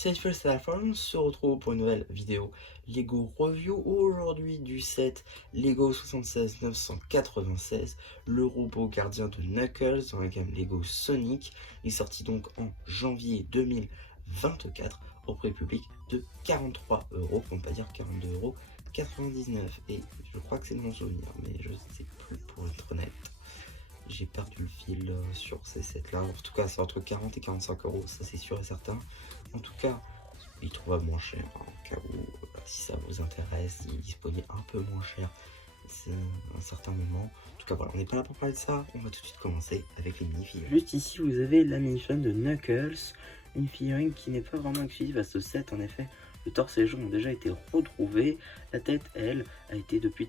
C'est First Alpha, on se retrouve pour une nouvelle vidéo Lego Review aujourd'hui du set Lego 76 996, le robot gardien de Knuckles dans la gamme Lego Sonic. Il est sorti donc en janvier 2024 au prix public de 43€, pour ne pas dire 42,99€. Et je crois que c'est de mon souvenir, mais je sais plus pour être honnête. J'ai perdu le fil sur ces sets là. En tout cas, c'est entre 40 et 45€, ça c'est sûr et certain. En tout cas, il trouve moins cher, hein, en cas où, si ça vous intéresse, il est disponible un peu moins cher. C'est un certain moment. En tout cas, voilà, on n'est pas là pour parler de ça. On va tout de suite commencer avec les mini-figurines. Juste ici, vous avez la mini-figurine de Knuckles, une figurine qui n'est pas vraiment exclusive à ce set. En effet, le torse et les jambes ont déjà été retrouvés. La tête, elle, a été depuis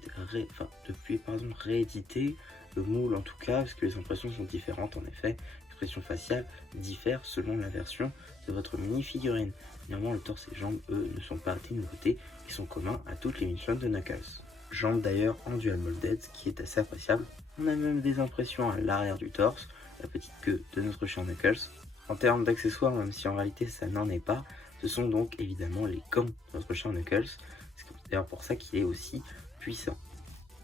rééditée. Le moule, en tout cas, parce que les impressions sont différentes. En effet, l'expression faciale diffère selon la version de votre mini-figurine. Néanmoins, le torse et les jambes, eux, ne sont pas des nouveautés qui sont communs à toutes les mini-figurines de Knuckles. Jambes d'ailleurs en dual molded, ce qui est assez appréciable. On a même des impressions à l'arrière du torse, la petite queue de notre chien Knuckles. En termes d'accessoires, même si en réalité ça n'en est pas, ce sont donc évidemment les gants de notre chien Knuckles. C'est d'ailleurs pour ça qu'il est aussi puissant.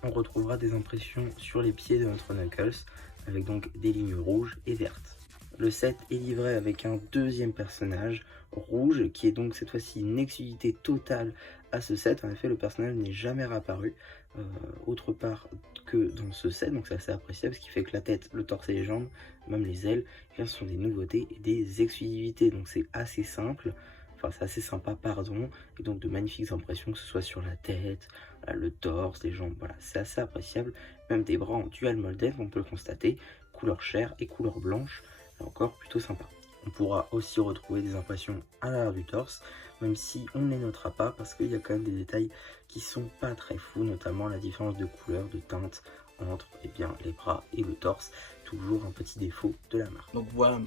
On retrouvera des impressions sur les pieds de notre Knuckles, avec donc des lignes rouges et vertes. Le set est livré avec un deuxième personnage, Rouge, qui est donc cette fois-ci une exclusivité totale à ce set. En effet, le personnage n'est jamais réapparu autre part que dans ce set, donc c'est assez appréciable, ce qui fait que la tête, le torse et les jambes, même les ailes, eh bien, ce sont des nouveautés et des exclusivités, donc c'est assez simple. Enfin, c'est assez sympa, pardon, et donc de magnifiques impressions, que ce soit sur la tête, le torse, les jambes, voilà, c'est assez appréciable. Même des bras en dual molded, on peut le constater, couleur chair et couleur blanche, là encore plutôt sympa. On pourra aussi retrouver des impressions à l'arrière du torse, même si on ne les notera pas, parce qu'il y a quand même des détails qui sont pas très fous, notamment la différence de couleur, de teinte entre les bras et le torse, toujours un petit défaut de la marque. Donc voilà,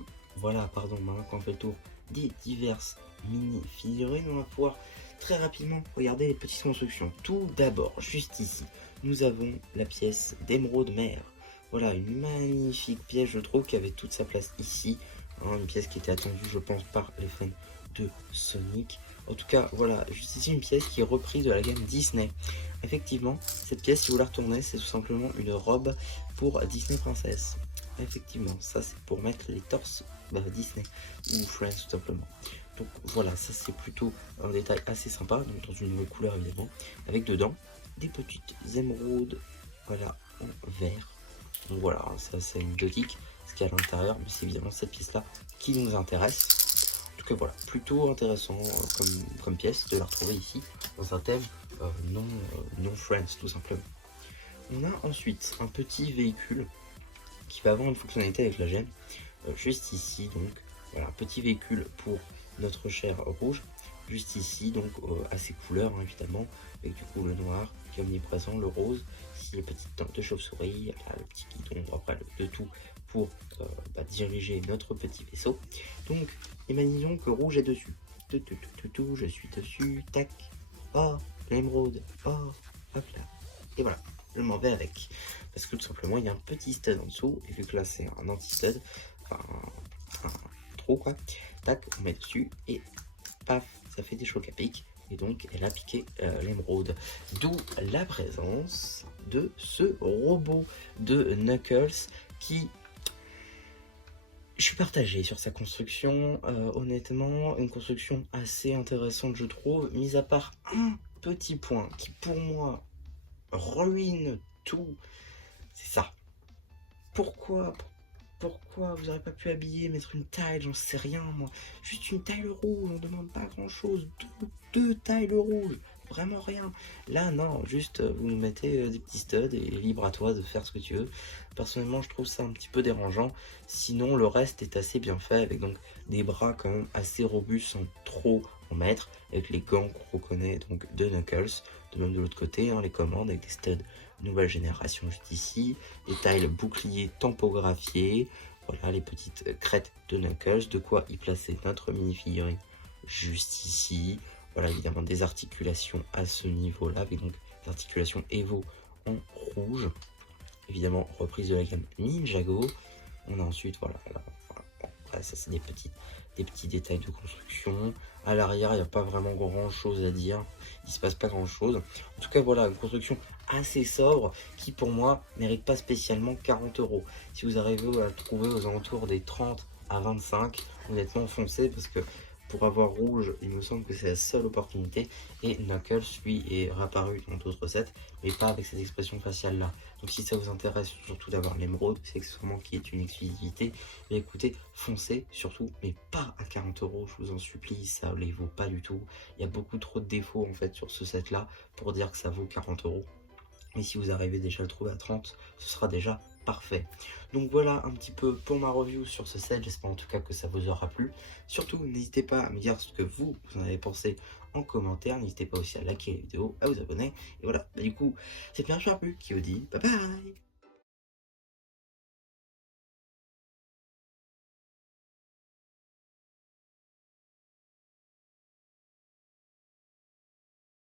pardon, maintenant qu'on fait le tour des diverses mini-figurines, on va pouvoir très rapidement regarder les petites constructions. Tout d'abord, juste ici, nous avons la pièce d'émeraude mer. Voilà, une magnifique pièce, je trouve, qui avait toute sa place ici. Hein, une pièce qui était attendue, je pense, par les fans de Sonic. En tout cas, voilà, juste ici, une pièce qui est reprise de la gamme Disney. Effectivement, cette pièce, si vous la retournez, c'est tout simplement une robe pour Disney Princess. Effectivement, ça c'est pour mettre les torses Disney ou Friends tout simplement. Donc voilà, ça c'est plutôt un détail assez sympa, donc dans une nouvelle couleur évidemment, avec dedans des petites émeraudes, voilà, en vert. Donc voilà, ça c'est anecdotique, ce qu'il y a à l'intérieur, mais c'est évidemment cette pièce là qui nous intéresse. En tout cas voilà, plutôt intéressant comme pièce de la retrouver ici dans un thème non Friends tout simplement. On a ensuite un petit véhicule qui va avoir une fonctionnalité avec la gemme, juste ici, donc voilà, petit véhicule pour notre cher Rouge, juste ici, donc à ses couleurs hein, évidemment, avec du coup le noir qui est omniprésent, le rose, ici les petites teintes de chauve-souris, le petit guidon, après le tout pour diriger notre petit vaisseau. Donc imaginons que Rouge est dessus, je suis dessus, tac, oh, l'émeraude, oh, hop là, et voilà, je m'en vais avec. Parce que tout simplement il y a un petit stud en dessous, et vu que là c'est un anti-stud, enfin un trou quoi, tac, on met dessus, et paf, ça fait des chocs à pic, et donc elle a piqué l'émeraude. D'où la présence de ce robot de Knuckles qui... Je suis partagé sur sa construction, honnêtement, une construction assez intéressante je trouve, mis à part un petit point qui pour moi ruine tout, c'est ça. Pourquoi vous n'aurez pas pu habiller, mettre une taille, j'en sais rien moi. Juste une taille rouge, on demande pas grand chose. Deux tailles rouges, vraiment rien. Là non, juste vous mettez des petits studs et libre à toi de faire ce que tu veux. Personnellement je trouve ça un petit peu dérangeant. Sinon le reste est assez bien fait avec donc des bras quand même assez robustes sans trop en mettre. Avec les gants qu'on reconnaît donc de Knuckles. De même de l'autre côté, hein, les commandes avec des studs nouvelle génération juste ici, les tailles boucliers tampographiés, voilà les petites crêtes de Knuckles, de quoi y placer notre mini-figurine juste ici, voilà évidemment des articulations à ce niveau là, avec donc des articulations Evo en rouge, évidemment reprise de la gamme Ninjago. On a ensuite voilà Voilà, ça c'est des petits détails de construction. À l'arrière, il n'y a pas vraiment grand chose à dire. Il se passe pas grand chose. En tout cas, voilà, une construction assez sobre qui pour moi mérite pas spécialement 40 euros. Si vous arrivez à le trouver aux alentours des 30 à 25, honnêtement foncez parce que pour avoir rouge, il me semble que c'est la seule opportunité. Et Knuckles, lui, est réapparu dans d'autres recettes, mais pas avec cette expression faciale là. Donc si ça vous intéresse surtout d'avoir l'émeraude, c'est accessoirement qui est une exclusivité, mais écoutez, foncez surtout, mais pas à 40 euros, je vous en supplie, ça ne les vaut pas du tout. Il y a beaucoup trop de défauts en fait sur ce set là pour dire que ça vaut 40 euros. Mais si vous arrivez déjà à le trouver à 30, ce sera déjà parfait. Donc voilà un petit peu pour ma review sur ce set, j'espère en tout cas que ça vous aura plu. Surtout n'hésitez pas à me dire ce que vous en avez pensé en commentaire, n'hésitez pas aussi à liker la vidéo, à vous abonner. Et voilà, du coup, c'est bien Charpu qui vous dit bye bye.